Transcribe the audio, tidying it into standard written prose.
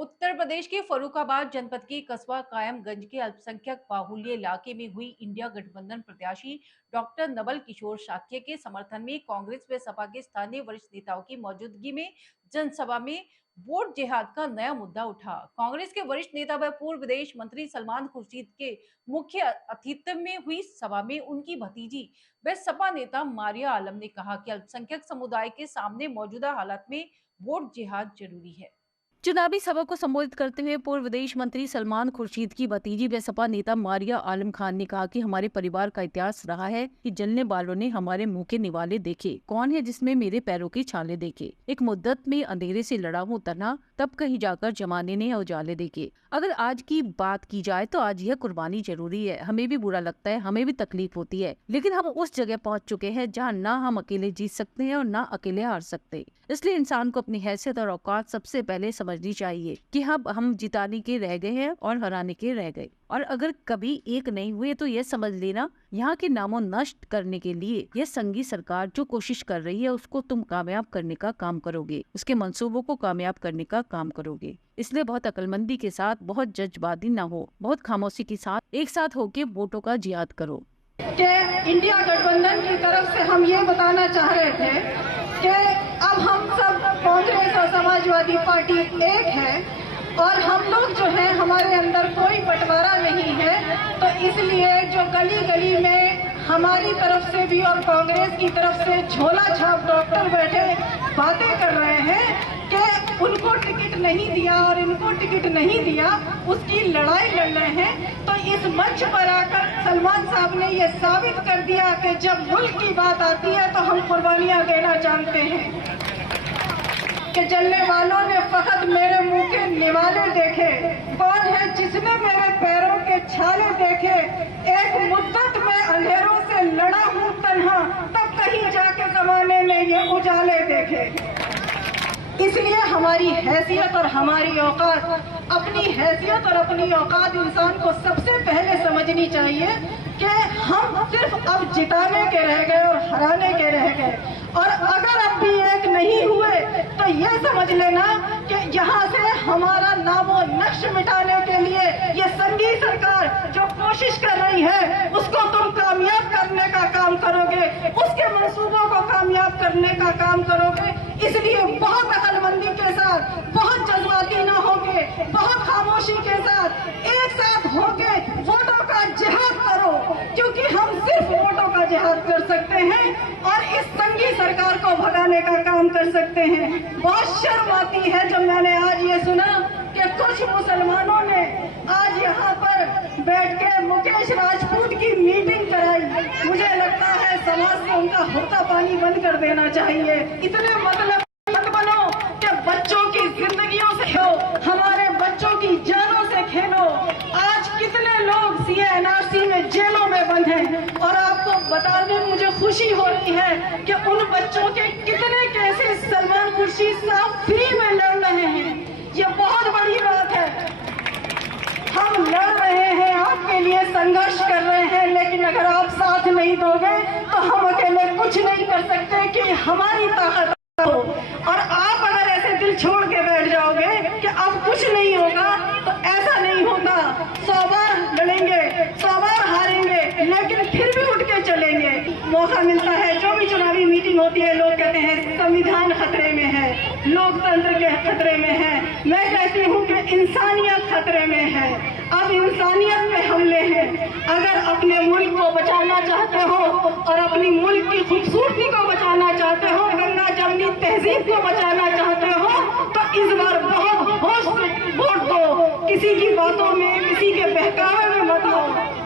उत्तर प्रदेश के फर्रुखाबाद जनपद के कस्बा कायमगंज के अल्पसंख्यक बाहुल्य इलाके में हुई इंडिया गठबंधन प्रत्याशी डॉक्टर नवल किशोर शाक्य के समर्थन में कांग्रेस व सपा के स्थानीय वरिष्ठ नेताओं की मौजूदगी में जनसभा में वोट जिहाद का नया मुद्दा उठा। कांग्रेस के वरिष्ठ नेता व पूर्व विदेश मंत्री सलमान खुर्शीद के मुख्य अतिथ्य में हुई सभा में उनकी भतीजी व सपा नेता मारिया आलम ने कहा कि अल्पसंख्यक समुदाय के सामने मौजूदा हालात में वोट जिहाद जरूरी है। चुनावी सभा को संबोधित करते हुए पूर्व विदेश मंत्री सलमान खुर्शीद की भतीजी व सपा नेता मारिया आलम खान ने कहा कि हमारे परिवार का इतिहास रहा है कि जलने वालों ने हमारे मुंह के निवाले देखे, कौन है जिसमें मेरे पैरों की छाले देखे। एक मुद्दत में अंधेरे से लड़ा हूँ तना, तब कहीं जाकर जमाने ने उजाले देखे। अगर आज की बात की जाए तो आज यह कुर्बानी जरूरी है। हमें भी बुरा लगता है, हमें भी तकलीफ होती है, लेकिन हम उस जगह पहुँच चुके हैं जहाँ ना हम अकेले जीत सकते हैं और ना अकेले हार सकते। इसलिए इंसान को अपनी हैसियत और औकात सबसे पहले समझनी चाहिए कि हम जिताने के रह गए हैं और हराने के रह गए, और अगर कभी एक नहीं हुए तो यह समझ लेना यहाँ के नामों नष्ट करने के लिए यह संघी सरकार जो कोशिश कर रही है उसको तुम कामयाब करने का काम करोगे, उसके मंसूबों को कामयाब करने का काम करोगे। इसलिए बहुत अक्लमंदी के साथ, बहुत जज्बाती न हो, बहुत खामोशी के साथ एक साथ होके वोटों का जिहाद करो। इंडिया गठबंधन की तरफ से हम ये बताना चाह रहे थे कि अब हम सब कांग्रेस और समाजवादी पार्टी एक है और हम लोग जो है हमारे अंदर कोई बंटवारा नहीं है। तो इसलिए जो गली गली में हमारी तरफ से भी और कांग्रेस की तरफ से झोला छाप डॉक्टर बैठे बातें कर रहे हैं कि उनको टिकट नहीं दिया और इनको टिकट नहीं दिया, उसकी लड़ाई लड़ रहे हैं। तो इस मंच पर आकर सलमान साहब ने ये साबित कर दिया कि जब मुल्क की बात आती है तो हम कुर्बानियां देना जानते हैं। कि जलने वालों ने फकत मेरे मुंह के निवाले देखे, कौन है जिसने मेरे पैरों के छाले देखे। एक मुद्दत में अंधेरों से लड़ा हूँ तन्हा, तब कहीं जाके जमाने में ये उजाले देखे। इसलिए हमारी हैसियत और हमारी औकात, अपनी हैसियत और अपनी औकात इंसान को सबसे पहले समझनी चाहिए कि हम सिर्फ अब जिताने के रह गए और हराने के रह गए। और अगर अब भी एक नहीं हुए तो यह समझ लेना कि यहाँ से हमारा नामो नक्श मिटाने के लिए ये संघी सरकार जो कोशिश कर रही है उसको तुम कामयाब करने का काम करोगे, उसके मंसूबों को कामयाब करने का काम करोगे। इसलिए बहुत अक्लमंदी के साथ, बहुत जज्बाती न होके, बहुत खामोशी के साथ एक साथ होके वोटों का जिहाद करो, क्योंकि हम सिर्फ वोटों का जिहाद कर सकते हैं और इस संघी सरकार को भगाने का काम कर सकते हैं। बहुत शर्म आती है जब मैंने आज ये सुना कि कुछ मुसलमानों ने आज यहाँ पर बैठ के मुकेश राजपूत की मीटिंग कराई। मुझे लगता है समाज से उनका होता पानी बंद कर देना चाहिए। इतने मतलब मत बनो कि बच्चों की जिंदगियों से खेलो, हमारे बच्चों की जानों से खेलो। आज कितने लोग CA/NRC में जेलों में बंद हैं और आपको बताने में मुझे खुशी हो रही है कि उन बच्चों के कितने केसेस सलमान खुर्शीद साहब फ्री में लड़ रहे हैं। ये बहुत बड़ी बात है। हम लड़ रहे हैं, आपके लिए संघर्ष कर रहे हैं, लेकिन अगर आप साथ नहीं दोगे तो हम अकेले कुछ नहीं कर सकते कि हमारी ताकत हो। और आप अगर ऐसे दिल छोड़ के बैठ जाओगे कि अब कुछ नहीं होगा तो ऐसा नहीं होगा। 100 बार लड़ेंगे, 100 बार हारेंगे, लेकिन फिर भी उठ के चलेंगे। मौका मिलता है, जो भी चुनावी मीटिंग होती है लोग कहते हैं संविधान खतरे में है, लोकतंत्र के खतरे में है। मैं कहती हूँ कि इंसानियत खतरे में है। अब इंसानियत पे हमले हैं। अगर अपने मुल्क को बचाना चाहते हो और अपनी मुल्क की खूबसूरती को बचाना चाहते हो, गंगा जमनी तहजीब को बचाना चाहते हो, तो इस बार बहुत होश से वोट दो। किसी की बातों में, किसी के बहकावे में मत आओ।